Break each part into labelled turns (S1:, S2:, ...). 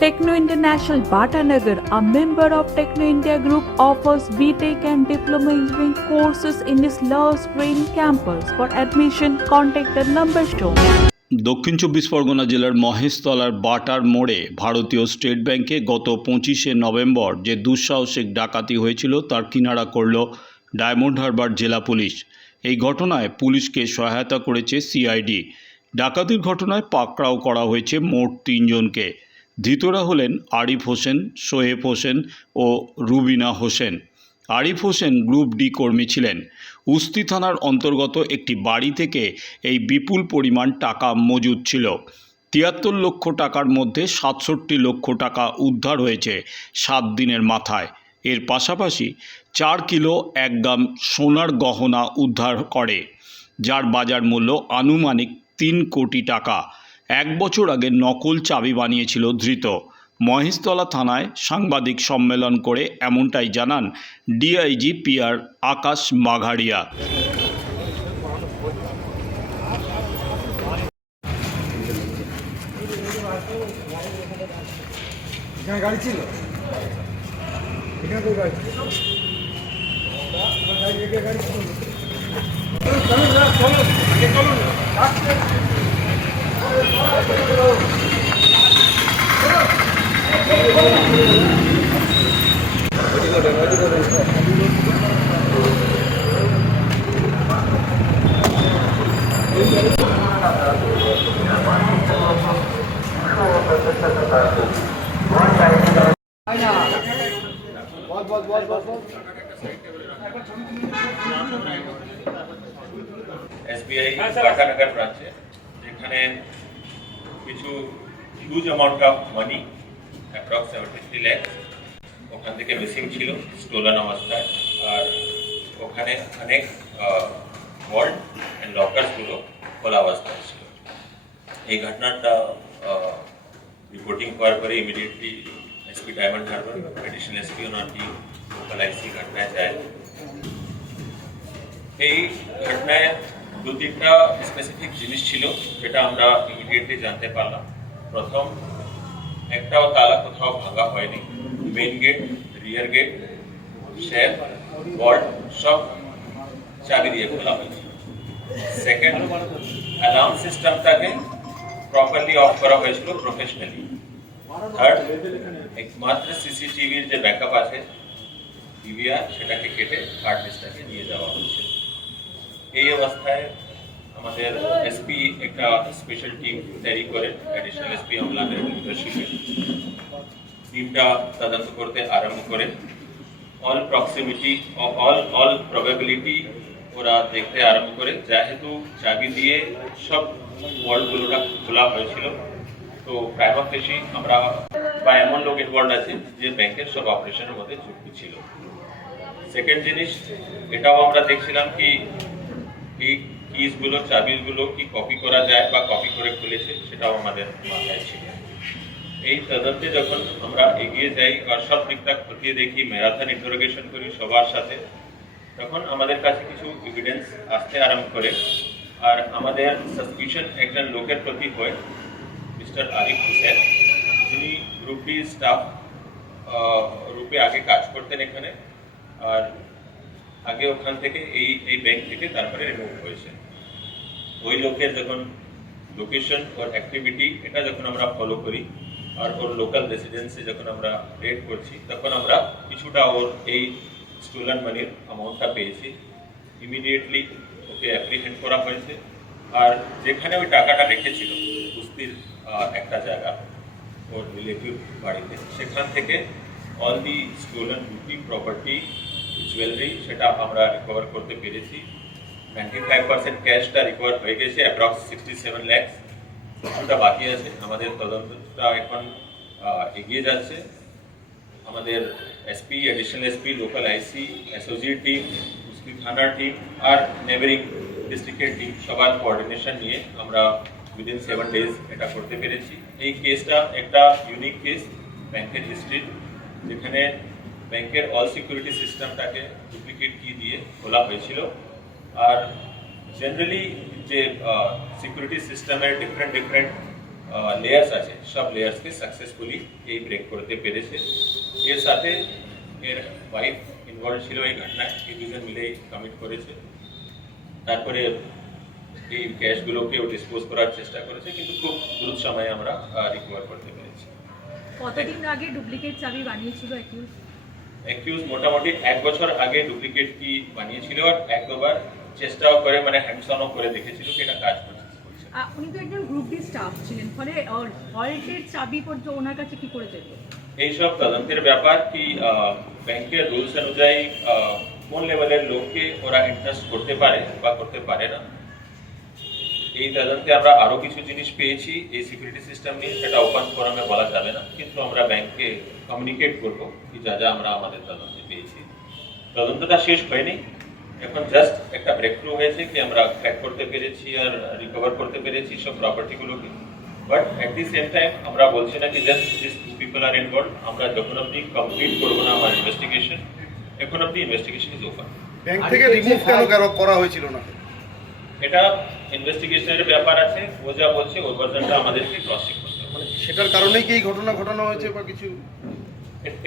S1: Techno International Bhatanagar, a member of Techno India Group, offers BTEC and Diploma Engineering courses in its Love Green campus. For admission, contact the number shown.
S2: দক্ষিণ চব্বিশ পরগনা জেলার মহেশতলার butter মোড়ে ভারতীয় state ব্যাংকে গত পঁচিশে November যে দুঃসাহসিক ডাকাতি হয়েছিল তার কিনারা করল ডায়মন্ড হারবার জেলা পুলিশ এই ঘটনায় পুলিশকে সহায়তা করেছে সিআইডি ডাকাতির ঘটনায় পাকড়াও করা হয়েছে মোট তিনজনকে ধৃতরা হলেন আরিফ হোসেন, সোহেব হোসেন ও রুবিনা হোসেন। আরিফ হোসেন গ্রুপ ডি কর্মী ছিলেন। উস্তি থানার অন্তর্গত একটি বাড়ি থেকে এই বিপুল পরিমাণ টাকা মজুদ ছিল। তিয়াত্তর লক্ষ টাকার মধ্যে সাতষট্টি লক্ষ টাকা উদ্ধার হয়েছে সাত দিনের মাথায়। এর পাশাপাশি চার কিলো এক গ্রাম সোনার গহনা উদ্ধার করে, যার বাজার মূল্য আনুমানিক তিন কোটি টাকা। এক বছর আগে নকল চাবি বানিয়েছিল ধৃত। মহেশতলা থানায় সাংবাদিক সম্মেলন করে এমনটাই জানান ডিআইজি পিআর আকাশ মাঘারিয়া
S3: গাড়ি ছিল? গাড়ি ছিল আসছে বল বল বল বল বল
S4: এসবিআই বাটানগর ব্রাঞ্চে যেখানে কিছু huge amount of money approx seventy three lakh ওখান থেকে মিসিং ছিল স্টোলান অবস্থায়। আর ওখানে অনেক ওয়ার্ল্ড অ্যান্ড লকার্সগুলো খোলা অবস্থায় ছিল। এই ঘটনাটা রিপোর্টিং করার পরে immediately SP Diamond Harbour additional SP ওনার টিম লোকাল আইসি ঘটনায় যায়। এই ঘটনায় দু তিনটা স্পেসিফিক জিনিস ছিল যেটা আমরা ইমিডিয়েটলি জানতে পারলাম। প্রথম, একটাও তালা কোথাও ভাঙা হয়নি। Main gate rear gate safe ward সব চাবি দিয়ে খোলা হয়েছে। সেকেন্ড অ্যালার্ম সিস্টেমটাকে প্রপারলি অফ করা হয়েছিল প্রফেশনালি থার্ড একমাত্র সিসিটিভির যে ব্যাকআপ আছে ডিভিআর সেটাকে কেটে হার্ড ডিস্কটাকে নিয়ে যাওয়া হচ্ছে এই অবস্থায় আমাদের এসপি একটা স্পেশাল টিম তৈরি করে অ্যাডিশনাল এসপি আমলানের লিডারশিপে টিমটা তদন্ত করতে আরম্ভ করে। All proximity all all probability ওরা দেখতে আরম্ভ করে। যেহেতু চাবি দিয়ে সব ওয়ার্ডগুলোটা খোলা হয়েছিল, তো প্রাইমা ফেসি আমরা বা এমন লোক ইনভলভ আছে যে ব্যাংকের সব অপারেশনের মধ্যে যুক্ত ছিল। সেকেন্ড জিনিস, এটাও আমরা দেখছিলাম কি এই কিসগুলো, চাবিগুলো কি কপি করা যায় বা কপি করে খুলেছে সেটাও আমাদের মাথায় ছিল। এই তদন্তে যখন আমরা এগিয়ে যাই আর সব দিকটা খতিয়ে দেখি, ম্যারাথন ইন্টারোগেশন করি সবার সাথে, তখন আমাদের কাছে কিছু এভিডেন্স আসতে আরম্ভ করে। আর আমাদের সাসপিশন একজন লোকের প্রতি হয় মিস্টার আরিফ হোসেন। যিনি গ্রুপ ডি স্টাফ রূপে আগে কাজ করতেন এখানে। আর আগে ওখান থেকে এই এই ব্যাংক থেকে তারপরে রিমুভ হয়েছে। ওই লোকের যখন লোকেশন ওর অ্যাক্টিভিটি এটা যখন আমরা ফলো করি, আর ওর লোকাল রেসিডেন্সে যখন আমরা রেড করছি, তখন আমরা কিছুটা ওর এই স্টোলান মানির অ্যামাউন্টটা পেয়েছি। ইমিডিয়েটলি ওকে অ্যাপ্রিহেন্ড করা হয়েছে। আর যেখানে ওই টাকাটা রেখেছিল, কুস্তির একটা জায়গা, ওর রিলেটিভ বাড়িতে, সেখান থেকে all the stolen beauty property jewellery সেটা আমরা রিকভার করতে পেরেছি। নাইনটি ফাইভ পার্সেন্ট ক্যাশটা রিকভার হয়ে গেছে অ্যাপ্রক্স সিক্সটি সেভেন ল্যাক্স কিছুটা বাকি আছে। আমাদের তদন্তটা এখন এগিয়ে যাচ্ছে। আমাদের SP additional SP local IC SOG team কুস্তি থানার টিম আর নেবারিং ডিস্ট্রিক্টের টিম সবার কোঅর্ডিনেশন নিয়ে আমরা উইদিন সেভেন ডেজ এটা করতে পেরেছি। এই কেসটা একটা ইউনিক কেস ব্যাংকের হিস্ট্রির যেখানে ব্যাংকের অল সিকিউরিটি সিস্টেমটাকে ডুপ্লিকেট কি দিয়ে খোলা হয়েছিল। আর জেনারেলি যে সিকিউরিটি সিস্টেমের ডিফারেন্ট ডিফারেন্ট লেয়ার্স আছে, সব লেয়ার্সকে সাকসেসফুলি এই ব্রেক করতে পেরেছে। এর সাথে এর ওয়াইফ ইনভলভ ছিল এই ঘটনায়, এই দুজন মিলেই কমিট করেছে। তারপরে এই ক্যাশগুলোকেও ডিসপোজ করার চেষ্টা করেছে, কিন্তু খুব দ্রুত সময়ে আমরা রিকভার করতে পেরেছি।
S5: কতদিন আগে ডুপ্লিকেট চাবি বানিয়েছিল অ্যাকিউজ
S4: অ্যাকিউজ মোটামুটি এক বছর আগে ডুপ্লিকেট কি বানিয়েছিল আর এক দুবার চেষ্টাও করে মানে হ্যান্ডস অনও করে দেখেছিল কি এটা কাজ করছে
S5: উনি তো একজন গ্রুপ ডি স্টাফ ছিলেন ফলে হল্টের চাবি পর্যন্ত ওনার কাছে কি করে যেত?
S4: এইসব তদন্তের ব্যাপার কি ব্যাংকের রুলস অনুযায়ী কোন লেভেলের লোককে ওরা ইন্টারেস্ট করতে পারে বা করতে পারে না? এই তদন্তে আমরা আরও কিছু জিনিস পেয়েছি। এই সিকিউরিটি সিস্টেম নিয়ে সেটা ওপেন ফোরামে বলা যাবে না, কিন্তু আমরা ব্যাংককে কমিউনিকেট করব কি যা যা আমরা আমাদের তদন্তে পেয়েছি। তদন্তটা শেষ হয়নি। এখন জাস্ট একটা ব্রেক থ্রু হয়েছে কি আমরা ক্র্যাক করতে পেরেছি আর রিকভার করতে পেরেছি সব প্রপার্টিগুলোকে but at the same time আমরা বলছি না কি just this people are involve আমরা যখন আপনি কমপ্লিট করব না আমার ইনভেস্টিগেশন এখন আপনি ইনভেস্টিগেশন ইজ ওপেন
S3: ব্যাংক থেকে রিমুভ কেন কেন করা হয়েছিল না?
S4: এটা ইনভেস্টিগেশনের ব্যাপার আছে ও যা বলছে ওই ভার্সনটা আমাদেরকে ক্রস চেক করতে হবে।
S3: মানে সেটার কারণেই কি এই ঘটনা ঘটানো হয়েছে বা কিছু?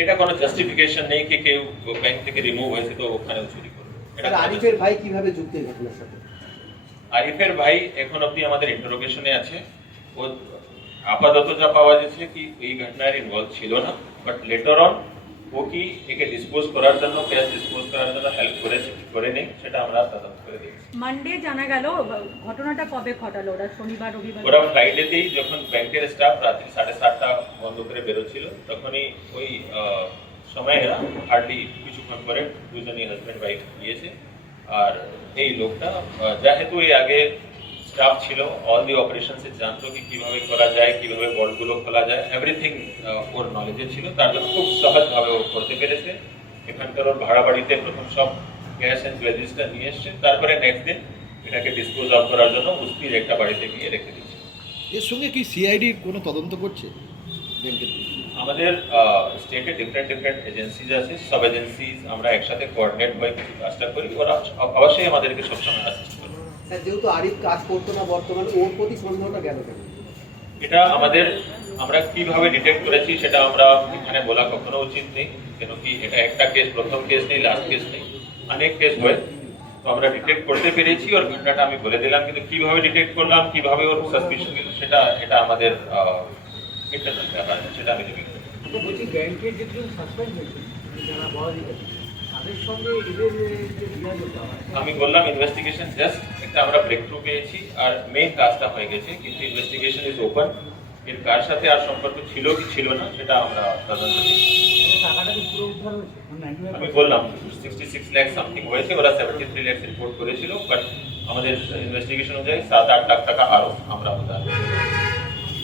S4: এটা কোনো জাস্টিফিকেশন নেই কি কেউ ব্যাংক থেকে রিমুভ হয়েছে তো ওখানেও চুরি করবে। এটা
S6: আরিফের ভাই কীভাবে যুক্ত এই ঘটনার সাথে?
S4: আরিফের ভাই এখন অবধি আমাদের ইন্টারোগেশনে আছে। ও আপাতত যা পাওয়া যাচ্ছে কি এই ঘটনার ইনভলভ ছিল না বাট লেটার অন ও কি একে ডিসপোজ করার জন্য ক্যাশ ডিসপোজ করার জন্য হেল্প করেছে কি করে নেই সেটা আমরা তদন্ত করে দেখছি
S5: মানডে জানা গেল ঘটনাটা কবে ঘটালো ওরা শনিবার রবিবার
S4: ওরা ফ্রাইডেতেই যখন ব্যাংকের স্টাফ রাত্রি সাড়ে সাতটা বন্ধ করে বেরোচ্ছিল তখনই ওই আহ, সময়ে এরা হার্ডলি কিছুক্ষণ পরে দুজনই হাজব্যান্ড ওয়াইফ গিয়েছে আর এই লোকটা আহ, যেহেতু এই আগে স্টাফ ছিল অল দি অপারেশনসে জানতো কি কীভাবে করা যায় কীভাবে বলগুলো খোলা যায় এভরিথিং ওর নলেজে ছিল। তার জন্য খুব সহজভাবে ও করতে পেরেছে। এখানকার ওর ভাড়া বাড়িতে প্রথম সব ক্যাশ অ্যান্ড জুয়েলারিসটা নিয়ে এসছে। তারপরে নেক্সট দিন এটাকে ডিসপোজ অফ করার জন্য উস্তির একটা বাড়িতে গিয়ে রেখে দিচ্ছে
S7: এর সঙ্গে কি সিআইডির কোনো তদন্ত করছে? ব্যাংকের
S4: আমাদের স্টেটে ডিফারেন্ট ডিফারেন্ট এজেন্সিজ আছে। সব এজেন্সিজ আমরা একসাথে কোঅর্ডিনেট হয়ে কিছু কাজটা করি। ওরা অবশ্যই আমাদেরকে সবসময় অ্যাসিস্ট করবে।
S6: স্যার যেহেতু আরিফ কাজ করতো না বর্তমানে ওর প্রতি সন্দেহটা গেল কেন?
S4: এটা আমাদের আমরা কীভাবে ডিটেক্ট করেছি সেটা আমরা এখানে বলা কখনো উচিত নেই কেন কি এটা একটা কেস প্রথম কেস নেই লাস্ট কেস নেই। অনেক কেস হয় তো আমরা ডিটেক্ট করতে পেরেছি ওর ঘটনাটা আমি বলে দিলাম কিন্তু কীভাবে ডিটেক্ট করলাম কীভাবে ওর সাসপিশন সেটা এটা আমাদের ইন্টারনাল ব্যাপার সেটা আমি
S8: বলছি ব্যাংকের যে সাসপেন্ড হয়েছে যারা বড় তাদের সঙ্গে এদের যে
S4: আমি বললাম ইনভেস্টিগেশন জাস্ট একটা আমরা ব্রেক থ্রু পেয়েছি আর মেইন কাজটা হয়ে গেছে কিন্তু ইনভেস্টিগেশন ইজ ওপেন এর কার সাথে আর সম্পর্ক ছিল কি ছিল না সেটা আমরা তদন্ত
S8: মানে
S4: আমি বললাম সিক্সটি সিক্স ল্যাক সামথিং হয়েছে ওরা সেভেন্টি থ্রি ল্যাক্স রিপোর্ট করেছিল বাট আমাদের ইনভেস্টিগেশন অনুযায়ী সাত আট লাখ টাকা আরও আমরা উদ্ধার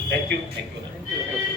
S4: thank you thank you